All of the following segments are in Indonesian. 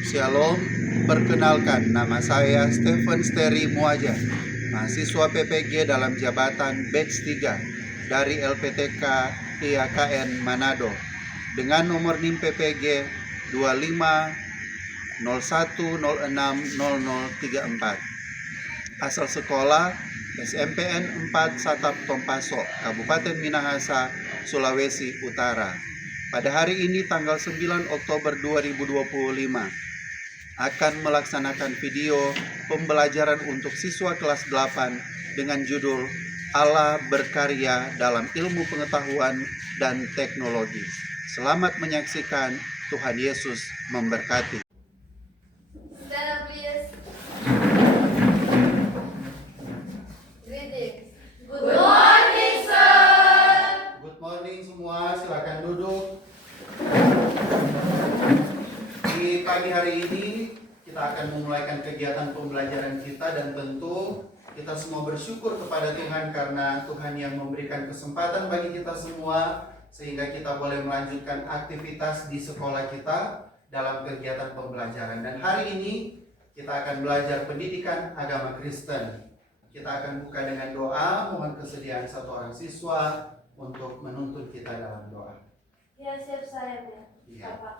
Shalom, perkenalkan nama saya Stephen Steri Muaja, mahasiswa PPG dalam jabatan Batch 3 dari LPTK IAKN Manado dengan nomor NIM PPG 2501060034. Asal sekolah SMPN 4 Satap Tompaso, Kabupaten Minahasa, Sulawesi Utara. Pada hari ini tanggal 9 Oktober 2025 akan melaksanakan video pembelajaran untuk siswa kelas 8 dengan judul Allah berkarya dalam ilmu pengetahuan dan teknologi. Selamat menyaksikan, Tuhan Yesus memberkati. Stand up, please. Greetings. Good morning, sir. Good morning semua, silakan duduk. Di pagi hari ini kita akan memulaikan kegiatan pembelajaran kita dan tentu kita semua bersyukur kepada Tuhan karena Tuhan yang memberikan kesempatan bagi kita semua sehingga kita boleh melanjutkan aktivitas di sekolah kita dalam kegiatan pembelajaran. Dan hari ini kita akan belajar pendidikan agama Kristen. Kita akan buka dengan doa, mohon kesediaan satu orang siswa untuk menuntun kita dalam doa. Ya, siap saya, Bu. Iya. Bapak.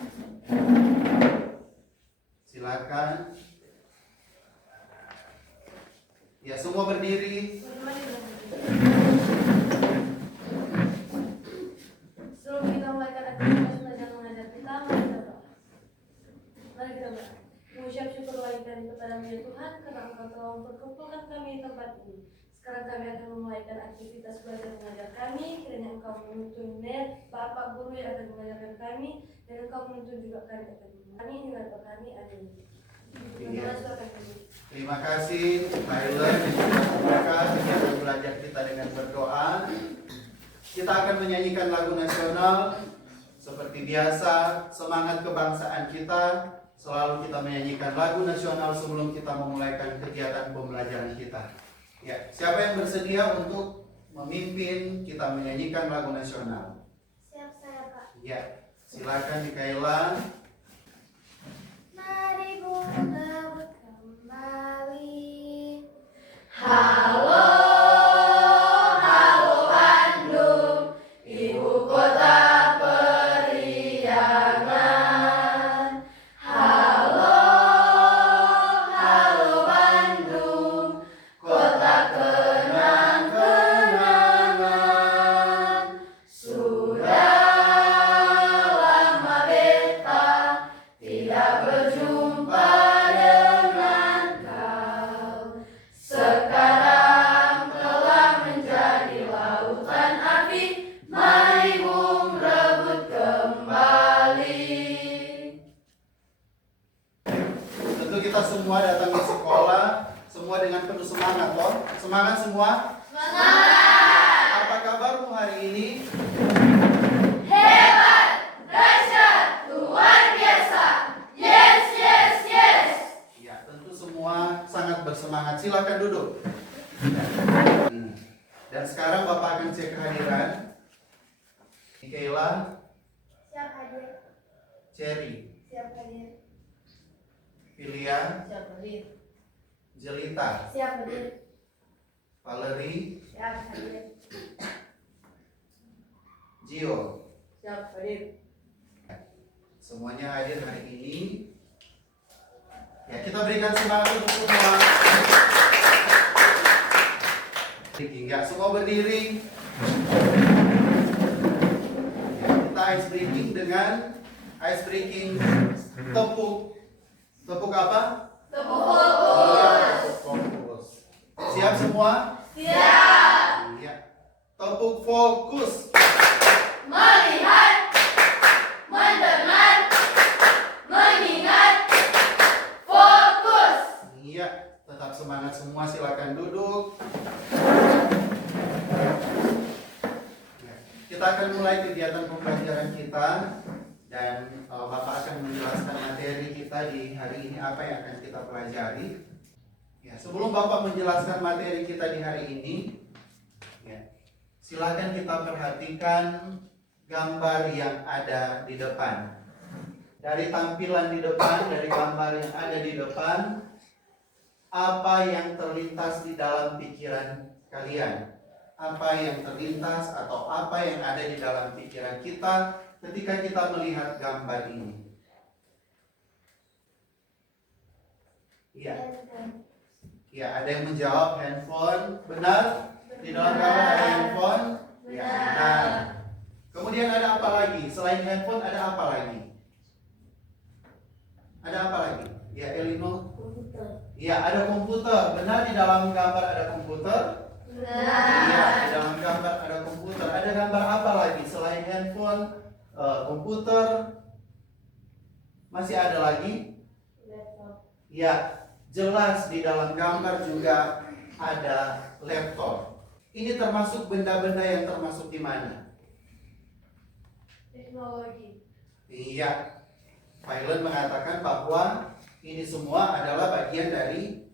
Silakan. Ya, semua berdiri. Good morning, Bu. Sebelum kita mulaikan aktivitas belajar mengajar kita, mari kita berdoa. Mari kita berdoa. Mengucap syukur lagi kami kepada-Mu ya Tuhan, karena Engkau telah memperkumpulkan kami di tempat ini. Sekarang kami akan memulaikan aktivitas belajar mengajar kami. Kiranya Engkau menuntun Bapak Guru yang akan mengajarkan kami, dan Engkau menuntun juga kami akan kami dengan doa kami. Amin. Iya. Silakan, Bu. Terima kasih Tyler yang sudah membuka kegiatan belajar kita dengan berdoa. Kita akan menyanyikan lagu nasional seperti biasa. Semangat kebangsaan kita, selalu kita menyanyikan lagu nasional sebelum kita memulaikan kegiatan pembelajaran kita. Ya, siapa yang bersedia untuk memimpin kita menyanyikan lagu nasional? Siap saya, Pak. Ya, silakan Mikaela. Mari Bunda kembali. Halo, halo Bandung, ibu kota periangan. Halo, halo Bandung, kota kenang-kenangan. Sudah lama beta tidak berjumpa dengan kau. Sekarang telah menjadi lautan api, mari bung rebut kembali. Tentu kita semua datang ke sekolah, semua dengan penuh semangat loh. Semangat semua? Semangat! Apa kabarmu hari ini? Hebat! Dahsyat! Luar biasa! Yes, yes, yes! Ya, tentu semua sangat bersemangat. Silakan duduk. Dan sekarang Bapak akan cek kehadiran. Mikaela, Siap hadir. Cherry, Siap hadir. Filia, Siap hadir. Jelita, Siap hadir. Valerie, Siap hadir. Gio. Siap hadir. Semuanya hadir hari ini. Ya, kita berikan semangat untuk semua. Ya, semua berdiri. Ya, kita ice breaking dengan ice breaking tepuk. Tepuk apa? Tepuk Iya, fokus! tepuk fokus. Siap semua? Siap! Iya. Tepuk fokus. Melihat, mendengar, mengingat, fokus! Iya, tetap semangat semua, silakan duduk. Ya, kita akan mulai kegiatan pembelajaran kita dan Bapak akan menjelaskan materi kita di hari ini apa yang akan kita pelajari. Ya, sebelum Bapak menjelaskan materi kita di hari ini, ya, silakan kita perhatikan gambar yang ada di depan. Dari tampilan di depan, dari gambar yang ada di depan, apa yang terlintas di dalam pikiran kalian? Apa yang terlintas atau apa yang ada di dalam pikiran kita ketika kita melihat gambar ini? Iya. Ya, ada yang menjawab handphone. Benar? Di dalam gambar ada handphone? Ya, benar. Kemudian ada apa lagi? Selain handphone ada apa lagi? Ada apa lagi? Ya, Elino? Komputer. Ya, ada komputer. Benar di dalam gambar ada komputer? Iya, di dalam gambar ada komputer. Ada gambar apa lagi? Selain handphone, komputer, masih ada lagi? Laptop. Ya, jelas di dalam gambar juga ada laptop. Ini termasuk benda-benda yang termasuk di mana? Teknologi. Iya. Violen mengatakan bahwa ini semua adalah bagian dari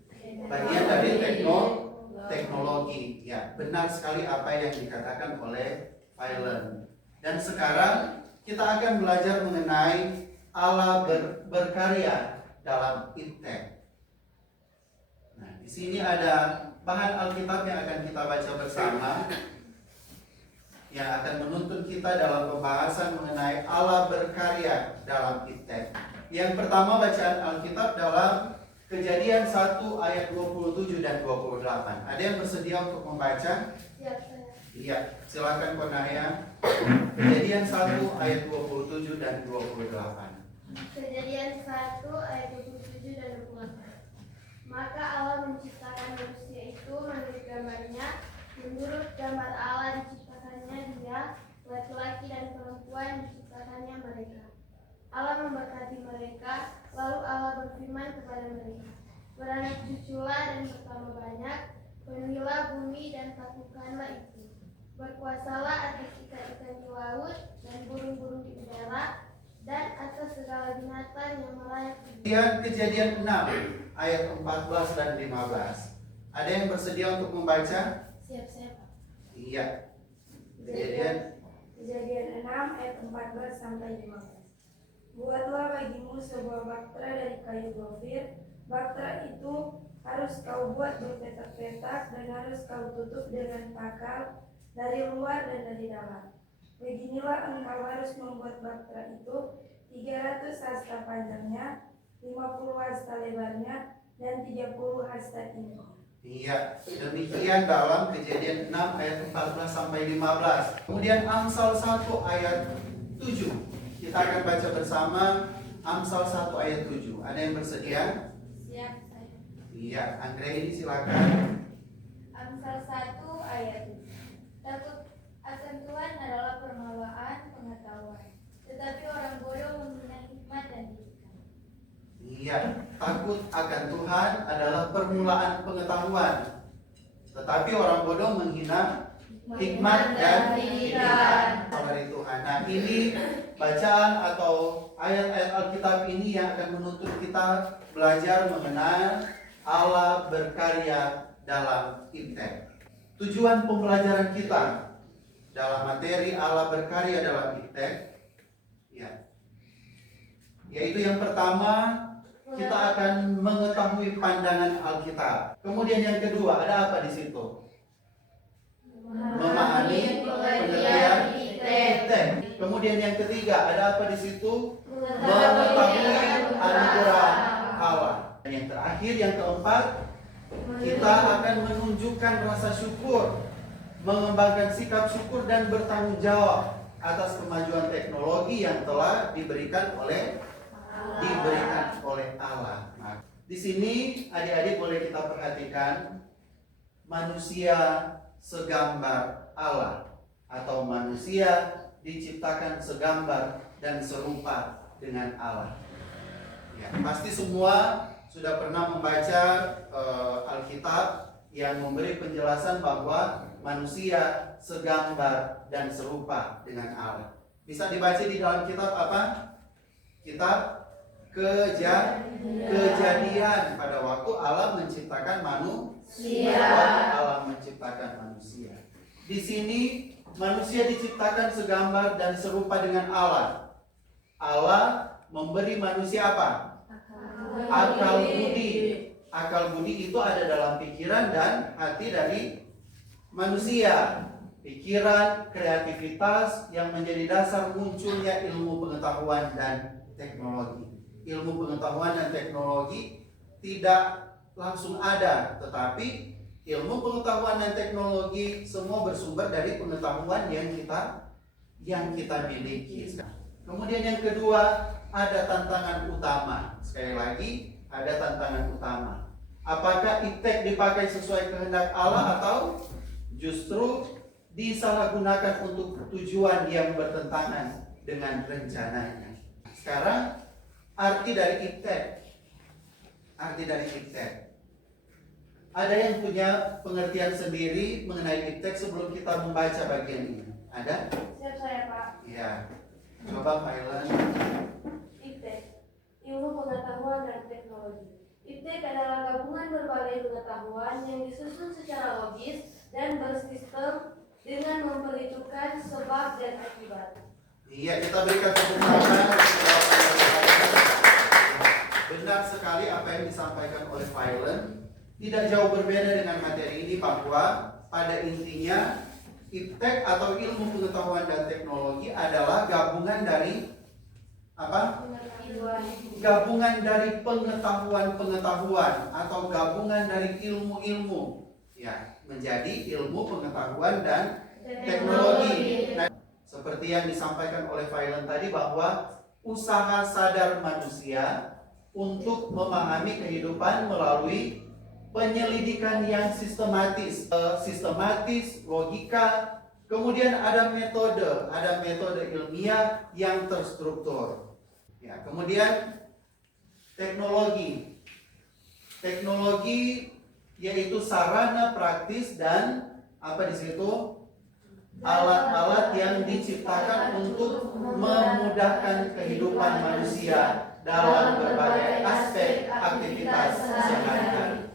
teknologi. Ya, benar sekali apa yang dikatakan oleh Violen. Dan sekarang kita akan belajar mengenai Allah berkarya dalam Iptek. Nah, di sini ada bahan Alkitab yang akan kita baca bersama, yang akan menuntun kita dalam pembahasan mengenai Allah berkarya dalam Iptek. Yang pertama bacaan Alkitab dalam Kejadian 1 ayat 27 dan 28. Ada yang bersedia untuk membaca? Siap saya. Iya, silakan Konaya. Kejadian 1 ayat 27 dan 28. Kejadian 1 ayat 27 dan 28. Maka Allah menciptakan manusia itu menurut gambarnya, menurut gambar Allah diciptakannya dia, laki-laki dan perempuan diciptakannya mereka. Allah memberkati mereka, lalu Allah berfirman kepada mereka, beranak cuculah dan bertambah banyak, penuhilah bumi dan taklukkanlah itu. Berkuasalah atas ikan-ikan di laut dan burung-burung di udara, dan atas segala binatang yang melayang di bumi. Kejadian 6 ayat 14 dan 15. Ada yang bersedia untuk membaca? Siap saya Pak. Iya. Kejadian 6 ayat 14 sampai 15. Buatlah bagimu sebuah bahtera dari kayu gofir. Bahtera itu harus kau buat berpetak-petak dan harus kau tutup dengan pakal dari luar dan dari dalam. Beginilah engkau harus membuat bahtera itu: 300 hasta panjangnya, 50 hasta lebarnya, dan 30 hasta tingginya. Iya, demikian dalam Kejadian 6 ayat 14 sampai 15. Kemudian Amsal 1 ayat 7. Kita akan baca bersama Amsal 1 ayat 7. Ada yang bersedia? Siap saya. Iya, Andre ini silakan. Amsal 1 ayat 7. Takut akan Tuhan adalah permulaan pengetahuan, tetapi orang bodoh menghina hikmat dan didikan. Iya, takut akan Tuhan adalah permulaan pengetahuan, tetapi orang bodoh menghina hikmat dan didikan dari Tuhan. Nah, ini bacaan atau ayat-ayat Alkitab ini yang akan menuntut kita belajar mengenal Allah berkarya dalam Iptek. Tujuan pembelajaran kita dalam materi Allah berkarya dalam Iptek, ya, yaitu yang pertama kita akan mengetahui pandangan Alkitab. Kemudian yang kedua, ada apa di situ? Memahami pengertian Iptek. Kemudian yang ketiga, ada apa di situ? Mengetahui anugerah Allah. Dan yang terakhir, yang keempat, kita akan menunjukkan rasa syukur, mengembangkan sikap syukur dan bertanggung jawab atas kemajuan teknologi yang telah diberikan oleh Allah. Nah, di sini adik-adik boleh kita perhatikan manusia segambar Allah atau manusia diciptakan segambar dan serupa dengan Allah. Ya, pasti semua sudah pernah membaca Alkitab yang memberi penjelasan bahwa manusia segambar dan serupa dengan Allah. Bisa dibaca di dalam kitab apa? Kitab Kejadian, pada waktu Allah menciptakan manusia. Allah menciptakan manusia. Di sini manusia diciptakan segambar dan serupa dengan Allah. Allah memberi manusia apa? Akal budi. Akal budi itu ada dalam pikiran dan hati dari manusia. Pikiran, kreativitas yang menjadi dasar munculnya ilmu pengetahuan dan teknologi. Ilmu pengetahuan dan teknologi tidak langsung ada, tetapi ilmu pengetahuan dan teknologi semua bersumber dari pengetahuan yang kita miliki. Kemudian yang kedua, ada tantangan utama. Sekali lagi, ada tantangan utama. Apakah iptek dipakai sesuai kehendak Allah atau justru disalahgunakan untuk tujuan yang bertentangan dengan rencananya? Sekarang arti dari iptek. Arti dari iptek. Ada yang punya pengertian sendiri mengenai iptek sebelum kita membaca bagian ini? Ada? Siap saya, Pak. Ya. Coba Violen. Iptek, ilmu pengetahuan dan teknologi. Iptek adalah gabungan berbagai pengetahuan yang disusun secara logis dan bersistem dengan memperhitungkan sebab dan akibat. Iya, kita berikan tepuk tangan. Benar sekali apa yang disampaikan oleh Violen. Tidak jauh berbeda dengan materi ini, bahwa pada intinya iptek atau ilmu pengetahuan dan teknologi adalah gabungan dari apa? Gabungan dari pengetahuan-pengetahuan atau gabungan dari ilmu-ilmu, ya, menjadi ilmu pengetahuan dan teknologi. Nah, seperti yang disampaikan oleh Violen tadi, bahwa usaha sadar manusia untuk memahami kehidupan melalui penyelidikan yang sistematis, logika, kemudian ada metode ilmiah yang terstruktur. Ya, kemudian teknologi yaitu sarana praktis dan apa di situ alat-alat yang diciptakan untuk memudahkan kehidupan manusia dalam berbagai aspek aktivitas sehari-hari.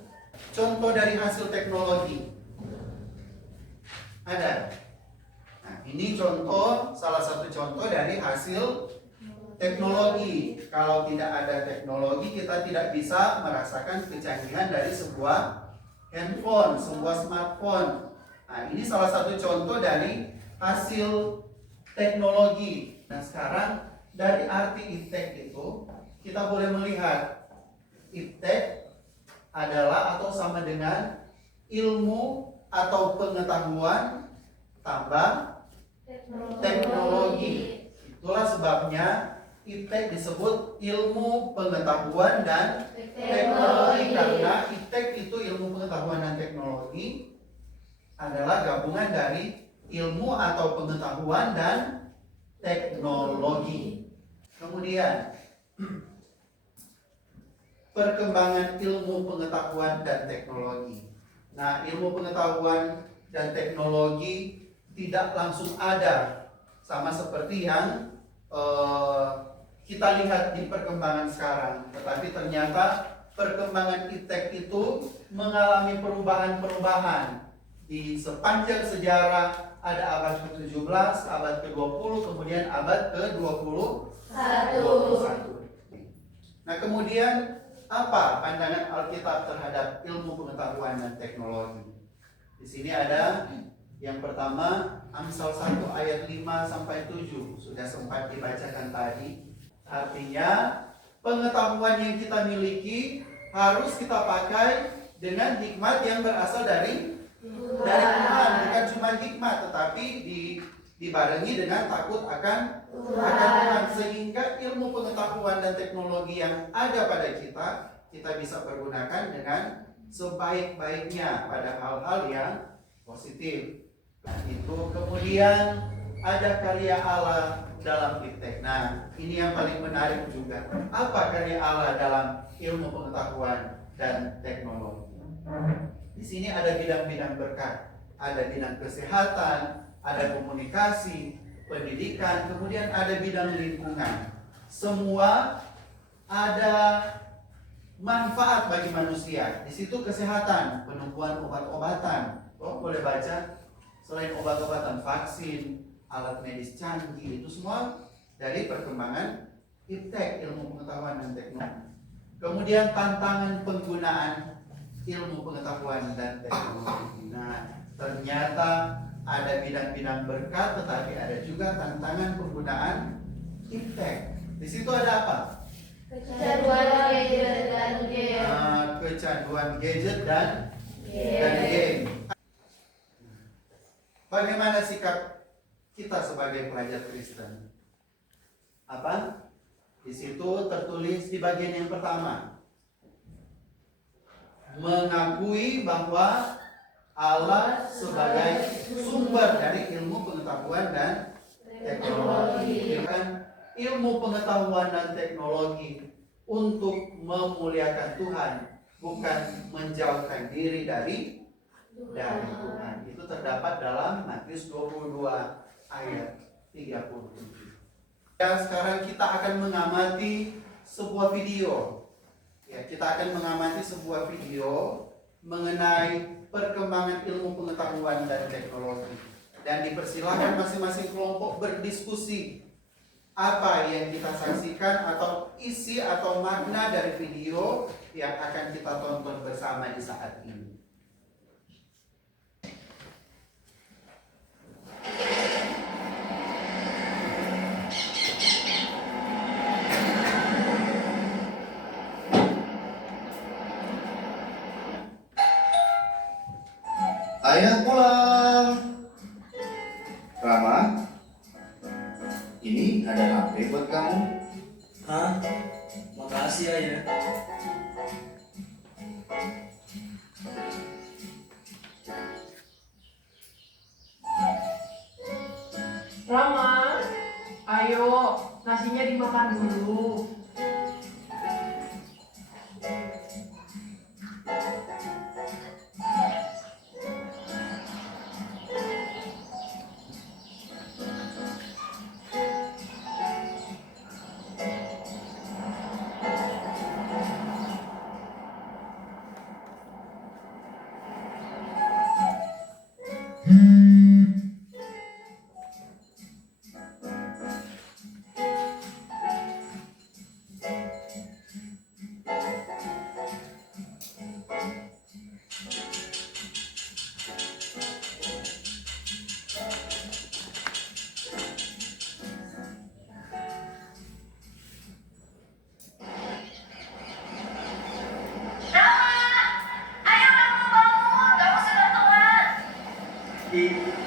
Contoh dari hasil teknologi ada. Nah, ini salah satu contoh dari hasil teknologi. Kalau tidak ada teknologi, kita tidak bisa merasakan kecanggihan dari sebuah handphone, sebuah smartphone. Nah, ini salah satu contoh dari hasil teknologi. Nah, sekarang dari arti iptek itu, kita boleh melihat iptek adalah atau sama dengan ilmu atau pengetahuan tambah teknologi. Itulah sebabnya iptek disebut ilmu pengetahuan dan teknologi, karena iptek itu ilmu pengetahuan dan teknologi adalah gabungan dari ilmu atau pengetahuan dan teknologi. Kemudian perkembangan ilmu pengetahuan dan teknologi. Nah, ilmu pengetahuan dan teknologi tidak langsung ada, sama seperti yang kita lihat di perkembangan sekarang. Tetapi ternyata perkembangan iptek itu mengalami perubahan-perubahan di sepanjang sejarah. Ada abad ke-17, abad ke-20, kemudian abad ke-21. Nah, kemudian apa pandangan Alkitab terhadap ilmu pengetahuan dan teknologi? Di sini ada yang pertama, Amsal 1 ayat 5 sampai 7 sudah sempat dibacakan tadi. Artinya pengetahuan yang kita miliki harus kita pakai dengan hikmat yang berasal dari Tuhan, bukan cuma hikmat, tetapi dibarengi dengan takut akan Tuhan, sehingga ilmu pengetahuan dan teknologi yang ada pada kita bisa pergunakan dengan sebaik-baiknya pada hal-hal yang positif. Nah, itu kemudian ada karya Allah dalam iptek. Nah, ini yang paling menarik juga. Apa karya Allah dalam ilmu pengetahuan dan teknologi? Di sini ada bidang-bidang berkat, ada bidang kesehatan, ada komunikasi, pendidikan, kemudian ada bidang lingkungan. Semua ada manfaat bagi manusia. Di situ kesehatan, penemuan obat-obatan. Boleh baca, selain obat-obatan, vaksin, alat medis canggih, itu semua dari perkembangan iptek, ilmu pengetahuan dan teknologi. Kemudian tantangan penggunaan ilmu pengetahuan dan teknologi. Nah, ternyata ada bidang-bidang berkat, tetapi ada juga tantangan penggunaan iptek. Di situ ada apa? Kecanduan gadget dan game. Kecanduan gadget dan game. Bagaimana sikap kita sebagai pelajar Kristen? Apa? Di situ tertulis di bagian yang pertama, mengakui bahwa Allah sebagai sumber dari ilmu pengetahuan dan teknologi. Kan ilmu pengetahuan dan teknologi untuk memuliakan Tuhan, bukan menjauhkan diri dari Tuhan. Itu terdapat dalam Matius 22 ayat 37. Ya, sekarang kita akan mengamati sebuah video. Ya, kita akan mengamati sebuah video mengenai perkembangan ilmu pengetahuan dan teknologi. Dan dipersilakan masing-masing kelompok berdiskusi apa yang kita saksikan atau isi atau makna dari video yang akan kita tonton bersama di saat ini. Ayah pulang. Rama, ini ada HP buat kamu. Hah? Makasih ayah. Rama, ayo, nasinya dimakan dulu.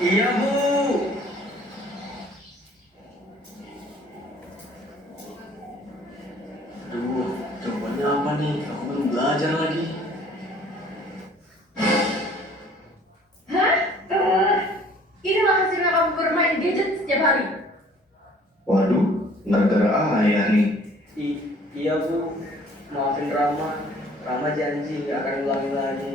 Iya bu. Aduh, jawabannya apa nih? Aku belum belajar lagi. Hah? Inilah hasilnya kamu bermain gadget setiap hari. Waduh, gara-gara ayah nih. Iya bu, maafin Rama. Rama janji gak akan ulangi lagi.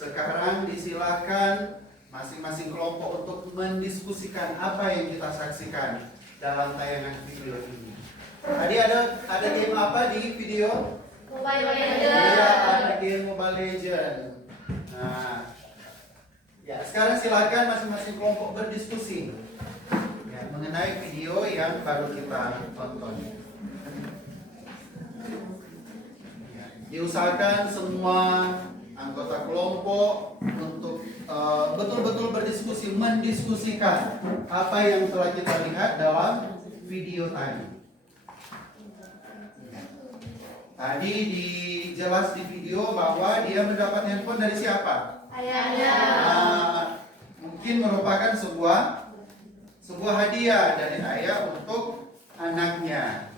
Sekarang disilakan masing-masing kelompok untuk mendiskusikan apa yang kita saksikan dalam tayangan video ini. Tadi ada game apa di video? Mobile Iya, Legends. ada game Mobile Legends. Nah, ya sekarang silakan masing-masing kelompok berdiskusi ya, mengenai video yang baru kita tonton. Ya, diusahakan semua anggota kelompok untuk betul-betul berdiskusi, mendiskusikan apa yang telah kita lihat dalam video tadi. Tadi dijelas di video bahwa dia mendapat handphone dari siapa? Ayahnya. Mungkin merupakan sebuah hadiah dari ayah untuk anaknya.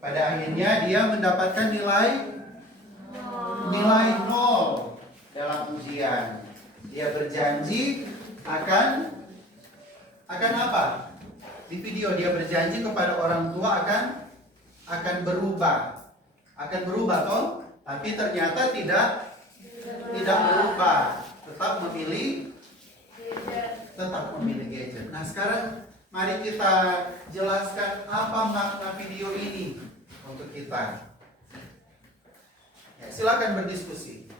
Pada akhirnya dia mendapatkan nilai 0 dalam ujian. Dia berjanji akan apa? Di video dia berjanji kepada orang tua akan berubah. Akan berubah toh? Tapi ternyata tidak berubah. Tetap memilih gadget. Nah, sekarang mari kita jelaskan apa makna video ini untuk kita. Ya, silakan berdiskusi.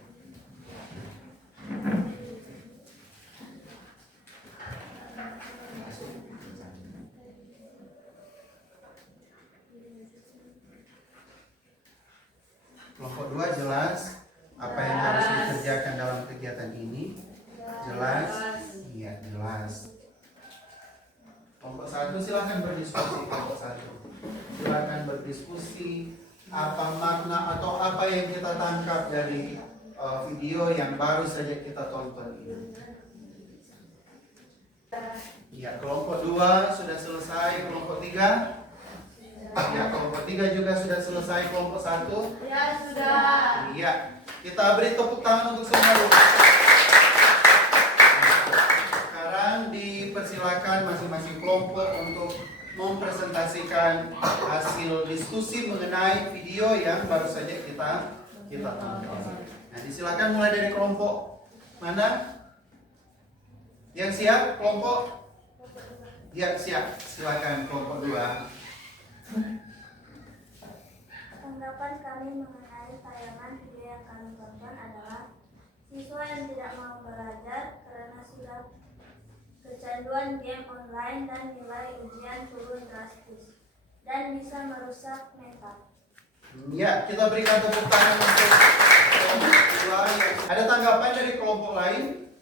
Kelompok 2 jelas apa yang harus dikerjakan dalam kegiatan ini? Jelas? Iya, jelas. Kelompok 1 silakan berdiskusi. Kelompok 1 silakan berdiskusi apa makna atau apa yang kita tangkap dari video yang baru saja kita tonton ini. Ya, kelompok 2 sudah selesai. Kelompok 3? Ya, kelompok 3 juga sudah selesai. Kelompok 1? Ya, sudah. Iya. Kita beri tepuk tangan untuk semua. Sekarang dipersilakan masing-masing kelompok untuk mempresentasikan hasil diskusi mengenai video yang baru saja kita tonton. Nah, disilakan mulai dari kelompok mana? Yang siap? Kelompok? Ya, siap. Silakan kelompok 2. Tanggapan kami mengenai tayangan video yang kami tonton adalah siswa yang tidak mau belajar karena sudah kecanduan game online dan nilai ujian turun drastis dan bisa merusak mental. Ya, kita berikan tepuk tangan untuk kelompok 2. Ada tanggapan dari kelompok lain?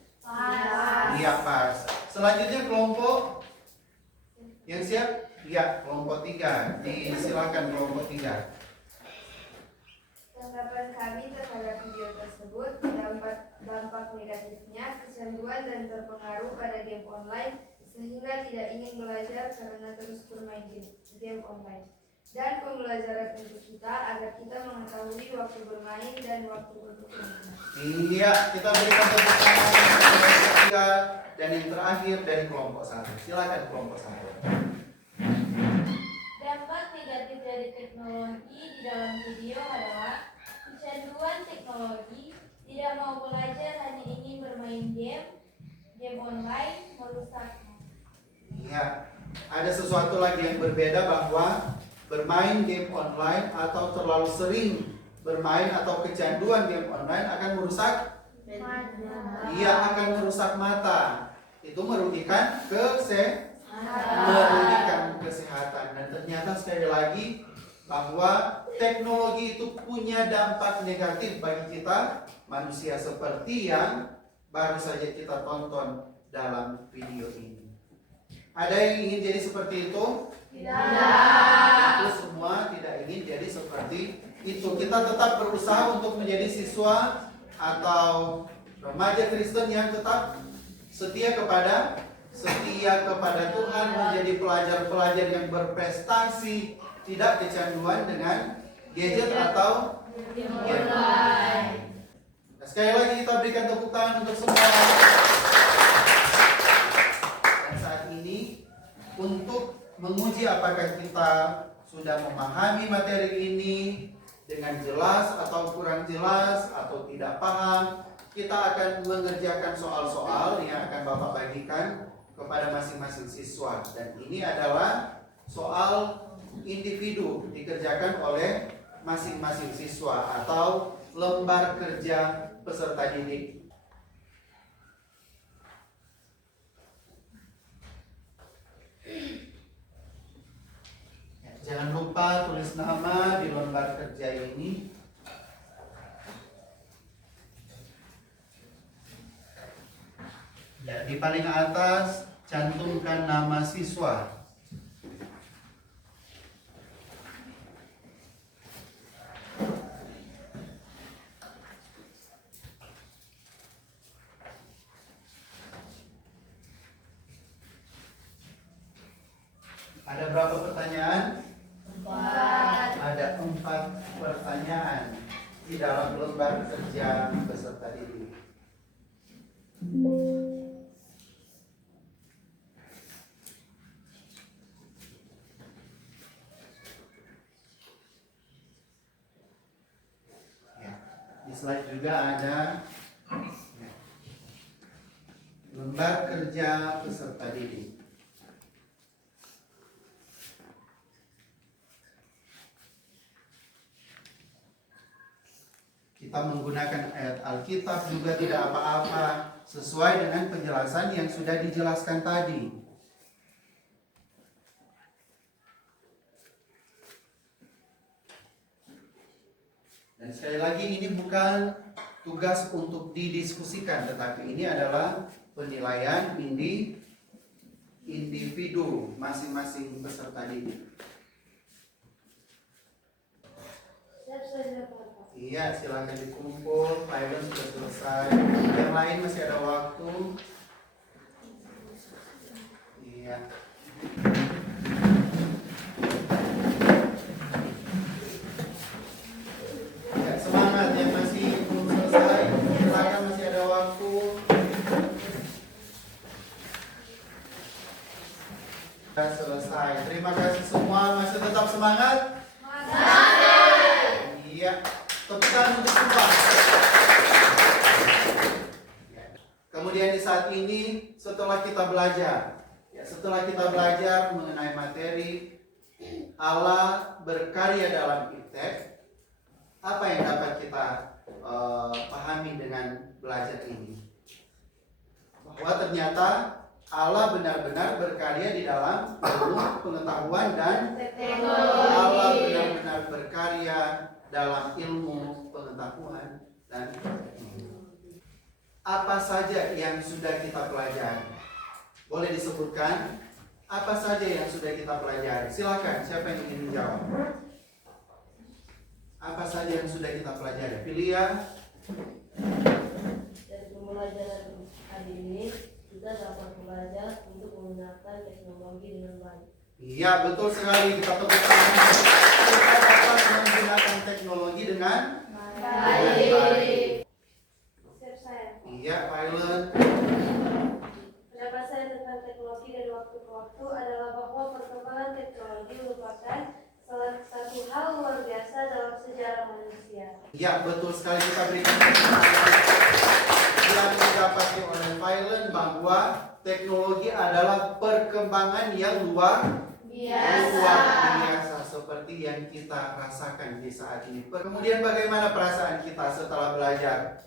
Iya, pas. Selanjutnya kelompok yang siap? Ya, kelompok 3. Disilakan kelompok 3. Tanggapan kami terhadap video tersebut, dampak negatifnya kecanduan dan terpengaruh pada game online sehingga tidak ingin belajar karena terus bermain game online. Dan pembelajaran untuk kita agar kita mengetahui waktu bermain dan waktu bermain. Iya, kita berikan tepuk tangan untuk kelompok 3 dan yang terakhir dari kelompok 1. Silakan kelompok 1. Dampak negatif dari teknologi di dalam video adalah kecanduan teknologi, tidak mau belajar, hanya ingin bermain game online, merusaknya. Iya, ada sesuatu lagi yang berbeda bahwa bermain game online atau terlalu sering bermain atau kecanduan game online akan merusak. Iya, akan merusak mata. Itu merugikan kesehatan. Dan ternyata sekali lagi bahwa teknologi itu punya dampak negatif bagi kita manusia seperti yang baru saja kita tonton dalam video ini. Ada yang ingin jadi seperti itu? Tidak. Itu semua tidak ingin jadi seperti itu. Kita tetap berusaha untuk menjadi siswa atau remaja Kristen yang tetap setia kepada Tuhan, menjadi pelajar-pelajar yang berprestasi, tidak kecanduan dengan gadget atau game online. Nah, sekali lagi kita berikan tepuk tangan untuk semua. Dan saat ini untuk menguji apakah kita sudah memahami materi ini dengan jelas atau kurang jelas atau tidak paham, kita akan mengerjakan soal-soal yang akan Bapak bagikan kepada masing-masing siswa. Dan ini adalah soal individu dikerjakan oleh masing-masing siswa atau lembar kerja peserta didik. Jangan lupa tulis nama di lembar kerja ini. Ya, di paling atas cantumkan nama siswa. Ada berapa pertanyaan? 4. Ada 4 pertanyaan di dalam lembar kerja peserta didik. Ya, di slide juga ada ya, lembar kerja peserta didik. Kita menggunakan ayat Alkitab juga tidak apa-apa, sesuai dengan penjelasan yang sudah dijelaskan tadi. Dan sekali lagi ini bukan tugas untuk didiskusikan, tetapi ini adalah penilaian individu masing-masing peserta didik. Siap saja Bapak. Iya, silakan dikumpul. Pilot sudah selesai. Yang lain masih ada waktu. Iya. Ya, semangat yang masih belum selesai. Silakan, masih ada waktu. Sudah selesai. Terima kasih semua. Masih tetap semangat? Iya. Tepuk tangan untuk semua. Kemudian di saat ini setelah kita belajar mengenai materi Allah berkarya dalam iptek, apa yang dapat kita pahami dengan belajar ini? Bahwa ternyata Allah benar-benar berkarya di dalam ilmu pengetahuan dan Allah benar-benar berkarya dalam ilmu pengetahuan dan teknologi. Apa saja yang sudah kita pelajari? Boleh disebutkan apa saja yang sudah kita pelajari? Silakan, siapa yang ingin menjawab? Apa saja yang sudah kita pelajari? Pilih ya. Dari pembelajaran hari ini kita dapat belajar untuk menggunakan teknologi dengan baik. Iya, betul sekali. Kita tepuk tangan. Kita dapat menggunakan teknologi dengan baik. Siap saya. Iya, pilot. Pendapat saya tentang teknologi dari waktu ke waktu adalah bahwa perkembangan teknologi merupakan salah satu hal luar biasa dalam sejarah manusia. Iya, betul sekali. Kita berikan yang didapati oleh pilot bahwa teknologi adalah perkembangan yang luar biasa seperti yang kita rasakan di saat ini. Kemudian bagaimana perasaan kita setelah belajar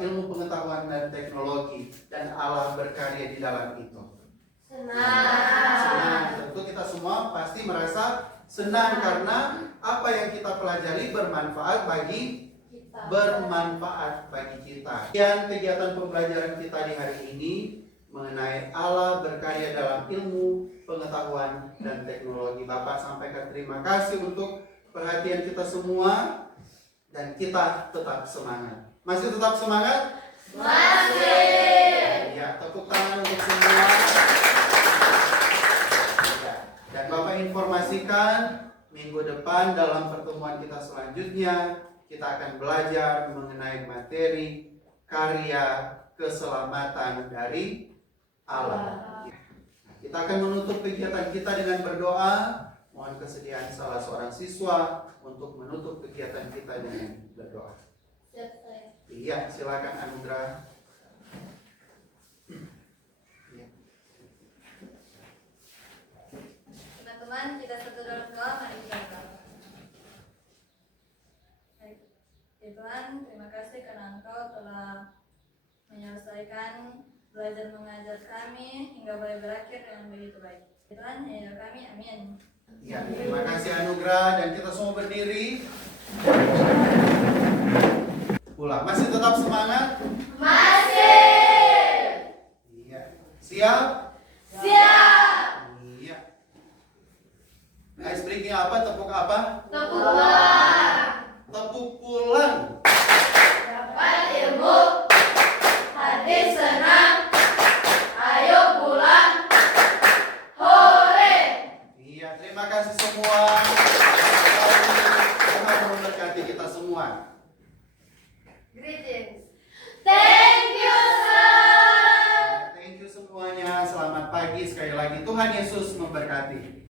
ilmu pengetahuan dan teknologi dan Allah berkarya di dalam itu? Senang. Tentu kita semua pasti merasa senang karena apa yang kita pelajari bermanfaat bagi kita. Yang kegiatan pembelajaran kita di hari ini mengenai Allah berkarya dalam ilmu pengetahuan dan teknologi. Bapak sampaikan terima kasih untuk perhatian kita semua dan kita tetap semangat. Masih tetap semangat? Masih. Ya, tepuk tangan untuk semua. Ya, dan Bapak informasikan minggu depan dalam pertemuan kita selanjutnya kita akan belajar mengenai materi karya keselamatan dari Allah. Kita akan menutup kegiatan kita dengan berdoa. Mohon kesediaan salah seorang siswa untuk menutup kegiatan kita dengan berdoa. Iya, silakan Anugrah. Teman-teman, kita satu dalam doa, mari kita berdoa. Baik. Ya Tuhan, terima kasih karena Engkau telah menyelesaikan belajar mengajar kami hingga boleh berakhir dengan begitu baik. Ya Tuhan, ya kami, amin. Ya, terima kasih Anugrah dan kita semua berdiri. Pulang. Masih tetap semangat? Masih. Iya. Siap? Siap. Iya. Ice breaking apa? Tepuk apa? Tepuk pulang. Tepuk pulang. Dapat ilmu, hati senang. Ayo pulang. Hore. Iya, Tuhan memberkati kita semua. Greetings. Thank you, sir. Thank you semuanya. Selamat pagi sekali lagi. Tuhan Yesus memberkati.